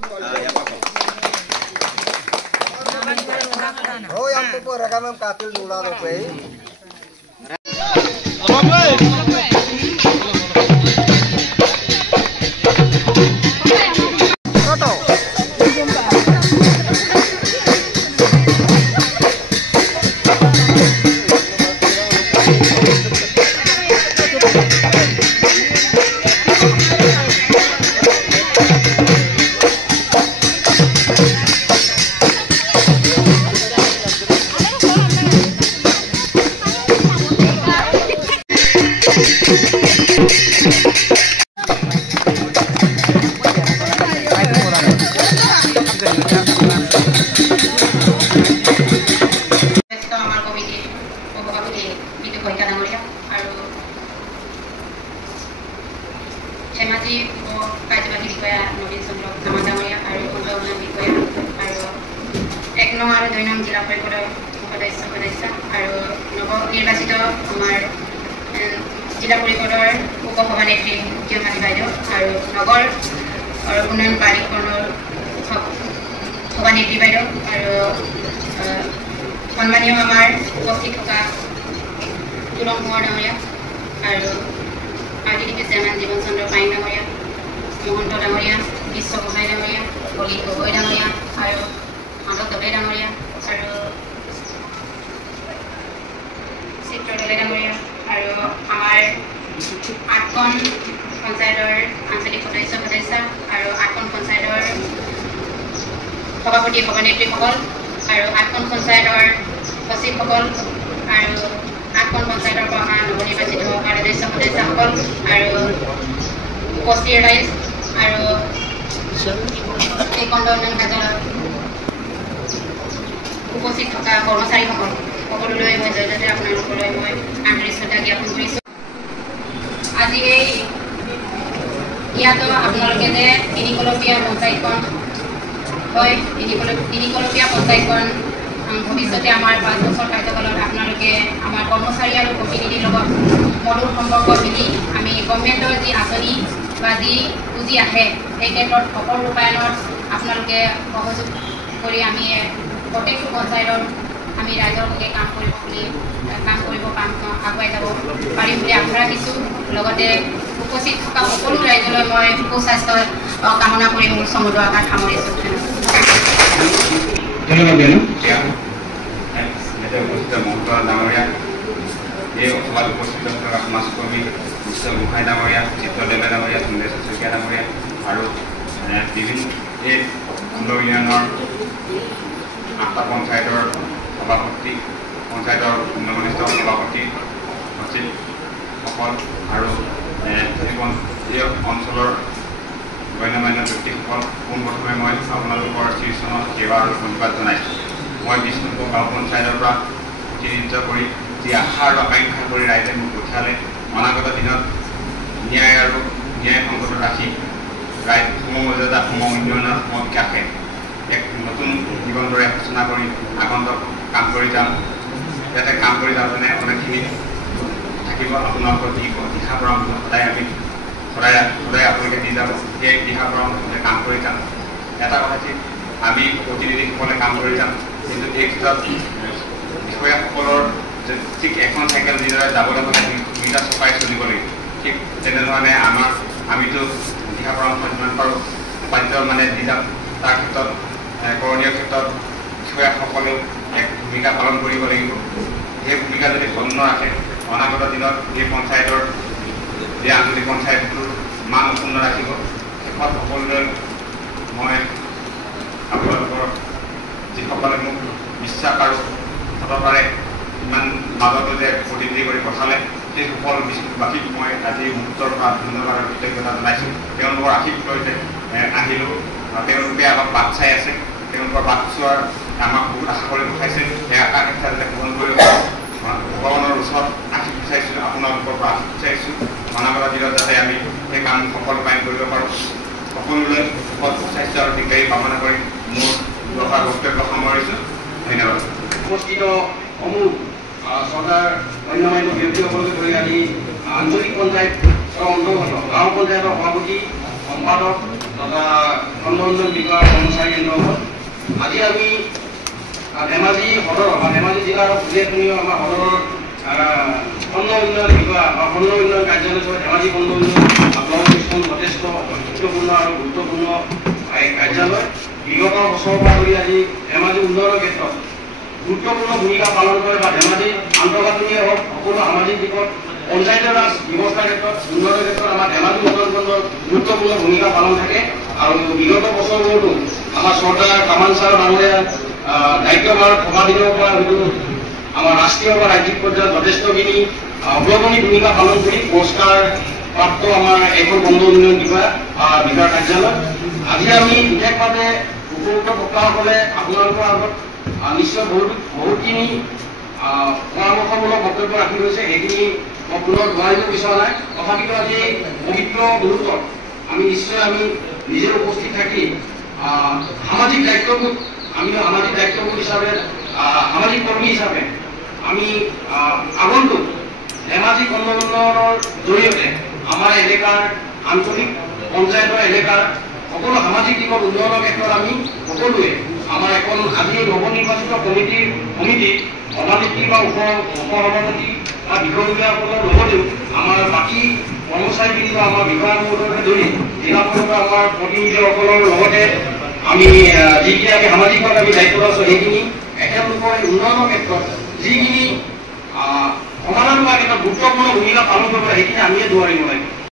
Hoy ang po rekamam katil nula do pe. Shemaji o Kajbati Bikoya, Nobin Sundro, Samadamoya, Aru Kundona Bikoya, Aru Ekno Aru Doinam Jila Parikoda, Upadesa, Aru Nobo Nirvasito, Kumar, Jila Parikodor, Uko Hobanetri, Jomati Baido, Aru Nogor, Aru Unan Parikodor, Hobanetri Baido, Aru Konmani Mamar, Ukosikoka, Tulong Modamoya, Aru Aditi Zaman Divan Sandro Pain Damoya, Mohanto Damoya, Bisso Gohai Damoya, Oli Gogoi Damoya, Aru Andok Dobe Damoya, Aru Sitro Dole Damoya, Aru Amar Atkon Consider Anthony Kodesa, Aru Atkon Consider Hobapoti Hobanetri Hobol, Aru Atkon Consider Hosip Hobol, Aru Akon Consider Bahan, University of Paradise of the Sample, Aru Posteriorize, Aru Ekondon and Kajal Uposit Hoka, Hormosai Hokon, Okoloi, Major, Apoloi, Andres Sotaki, Apun. আজি ইয়াতো আপোনালোকে যে তিনিকলপীয়া পঞ্চায়তখন হয় তিনিকলপীয়া পঞ্চায়তখন ভৱিষ্যতে আমাৰ 5 বছৰ কাৰ্যকালত আপোনালোকে আমাৰ কৰ্মচাৰী আৰু প্ৰতিনিধিৰ লগত মধুৰ সম্পৰ্ক মিলি আমি গভৰ্ণমেণ্টৰ যি আঁচনি বা যি পুঁজি আহে সেই ক্ষেত্ৰত সফল ৰূপায়ণত আপোনালোকে সহযোগ কৰি আমি প্ৰত্যেকটো পঞ্চায়তৰ আমি ৰাইজৰ সৈতে কাম কৰিব আগুৱাই যাব পাৰিম বুলি আশা ৰাখিছোঁ লগতে উপস্থিত থকা সকলো ৰাইজলৈ মই সুস্বাস্থ্য কামনা কৰি মোৰ সমুদ্ৰ আকাশ সামৰিছোঁ উপস্থিত থকা সমাজকৰ্মী বিশ্ব গোহাঁই ডাঙৰীয়া চিত্ৰ দেৱে ডাঙৰীয়া সুন্দেশ শইকীয়া ডাঙৰীয়া আৰু বিভিন্ন এই সুন্দৰ ইউনিয়নৰ 8টা পঞ্চায়তৰ সভাপতি পঞ্চায়তৰ নৱনিষ্ঠ সভাপতি সচিবসকল আৰু এই অঞ্চলৰ গণ্যমান্য ব্যক্তিসকল পোনপ্ৰথমে মই আপোনালোকৰ শ্ৰীচৰণৰ সেৱা আৰু ধন্যবাদ জনাইছোঁ মই বিষ্ণুপুৰ গাঁও পঞ্চায়তৰ পৰা প্ৰতিনিধিত্ব কৰি যি আশা আৰু আকাংক্ষা কৰি ৰাইজে মোক পঠিয়ালে অনাগত দিনত ন্যায় সংগত ৰাখি ৰাইজ সমমৰ্যাদা সম উন্নয়নৰ সম বিকাশে এক নতুন জীৱনৰে সূচনা কৰি আগন্তুক কাম কৰি যাম যাতে কাম কৰি যাওঁতেনে অনেকখিনি থাকিব আপোনালোকৰ দিহা পৰামৰ্শ সদায় আপোনালোকে দি যাব সেই দিহা পৰামৰ্শতে কাম কৰি যাম এটা কথা ঠিক আমি প্ৰতিনিধিসকলে কাম কৰি যাম কিন্তু এই ক্ষেত্ৰত বিষয়াসকলৰ ঠিক এখন চাইকেল যিদৰে যাবলৈ হ'লে দুইটা চপাই চলিব লাগিব ঠিক তেনেধৰণে আমিতো দিহা পৰামৰ্শ যিমান পাৰোঁ বাধ্য মানে দি যাম তাৰ ক্ষেত্ৰত কৰণীয় ক্ষেত্ৰত বিষয়াসকলেও এক ভূমিকা পালন কৰিব লাগিব সেই ভূমিকা যদি বন্ধ ৰাখে অনাগত দিনত এই পঞ্চায়তৰ যি আঞ্চলিক পঞ্চায়তটোৰ মান অক্ষুণ্ণ ৰাখিব শেষত সকলোলৈ মই আপোনালোকৰ যিসকলে মোক বিশ্বাস আৰু সততাৰে ইমান মাজতো যে প্ৰতিনিধি কৰি পঠালে সেই সকলবাসীক মই আজি মুহূৰ্তৰ পৰা ধন্যবাদ আৰু কৃতজ্ঞতা জনাইছোঁ তেওঁলোকৰ আশীৰ্বাদ লৈ আহিলোঁ তেওঁলোকে আমাক বাট চাই আছে তেওঁলোকৰ বাট চোৱাৰ আমাক বহুত আশা কৰি পঠাইছে সেই আকাংক্ষা যাতে পূৰণ কৰিব ভগৱানৰ ওচৰত আশীষ বিচাৰিছোঁ আপোনালোকৰ পৰা আশীষ বিচাৰিছোঁ অনাগত দিনত যাতে আমি সেই কাম সফল ৰূপায়ণ কৰিব পাৰোঁ সকলোলৈ সুস্বাস্থ্য আৰু দীৰ্ঘায়ু কামনা কৰি মোৰ দফাৰ বক্তব্য সামৰিছোঁ ধন্যবাদ উপস্থিত সমূহ চৰকাৰ অন্যান্য ব্যক্তিসকলকে ধৰি আনি আঞ্চলিক পঞ্চায়তৰ অন্তৰ্গত গাঁও পঞ্চায়তৰ সভাপতি সম্পাদক তথা খণ্ড উন্নয়ন বিভাগৰ কৰ্মচাৰীসকল আজি আমি ধেমাজি সদৰ বা ধেমাজি জিলাৰ উল্লেখনীয় আমাৰ সদৰৰ খণ্ড উন্নয়ন বিভাগ বা খণ্ড উন্নয়ন কাৰ্যালয় ধেমাজি খণ্ড উন্নয়ন ব্লক মিছন যথেষ্ট গুৰুত্বপূৰ্ণ আৰু গুৰুত্বপূৰ্ণ কাৰ্যালয় বিগত বছৰৰ পৰা ধৰি আজি ধেমাজি উন্নয়নৰ ক্ষেত্ৰত গুৰুত্বপূৰ্ণ ভূমিকা পালন কৰে বা ধেমাজিৰ আন্তঃগাঁথনিয়ে হওক সকলো সামাজিক দিশত পঞ্চায়তৰ ৰাজ ব্যৱস্থাৰ ক্ষেত্ৰত উন্নয়নৰ ক্ষেত্ৰত আমাৰ ধেমাজি উন্নয়ন খণ্ডৰ গুৰুত্বপূৰ্ণ ভূমিকা পালন থাকে আৰু বিগত বছৰবোৰতো আমাৰ চৰকাৰ কামান ছাৰ ডাঙৰীয়া দায়িত্বভাৰ থকা দিনৰ পৰা হয়তো আমাৰ ৰাষ্ট্ৰীয় বা ৰাজ্যিক পৰ্যায়ত যথেষ্টখিনি অগ্ৰণী ভূমিকা পালন কৰি পুৰস্কাৰ প্ৰাপ্ত আমাৰ এখন খণ্ড উন্নয়ন বিভাগ কাৰ্যালয় আজি আমি বিশেষভাৱে উপভোক্ত বক্তাসকলে আপোনালোকৰ আগত নিশ্চয় বহুতখিনি পৰামৰ্শমূলক বক্তব্য ৰাখি গৈছে সেইখিনি মই পুনৰ দোহাৰিব বিচৰা নাই তথাপিতো আজি পবিত্ৰ মুহূৰ্তত আমি নিশ্চয় আমি নিজে উপস্থিত থাকি সামাজিক দায়িত্ববোধ হিচাপে সামাজিক কৰ্মী হিচাপে আমি আগন্তুক ধেমাজি খণ্ড উন্নয়নৰ জৰিয়তে আমাৰ এলেকাৰ আঞ্চলিক পঞ্চায়তৰ এলেকাৰ সকলো সামাজিক দিশৰ উন্নয়নৰ ক্ষেত্ৰত আমি সকলোৱে আমাৰ এখন আজি নৱনিৰ্বাচিত সমিতি সভানেত্ৰী বা উপসভাপতি বা বিষয়ববীয়াসকলৰ লগতেও আমাৰ বাকী কৰ্মচাৰীখিনি বা আমাৰ বিভাগসমূহকে ধৰি জিলাখনৰ আমাৰ প্ৰতিনিধিসকলৰ লগতে আমি যিখিনি আমি সামাজিকভাৱে আমি দায়িত্ব আছোঁ সেইখিনি এখেতলোকৰ উন্নয়নৰ ক্ষেত্ৰত যিখিনি সমাধান কৰাৰ ক্ষেত্ৰত গুৰুত্বপূৰ্ণ ভূমিকা পালন কৰিব সেইখিনি আমিয়ে দোহাৰিব লাগিব।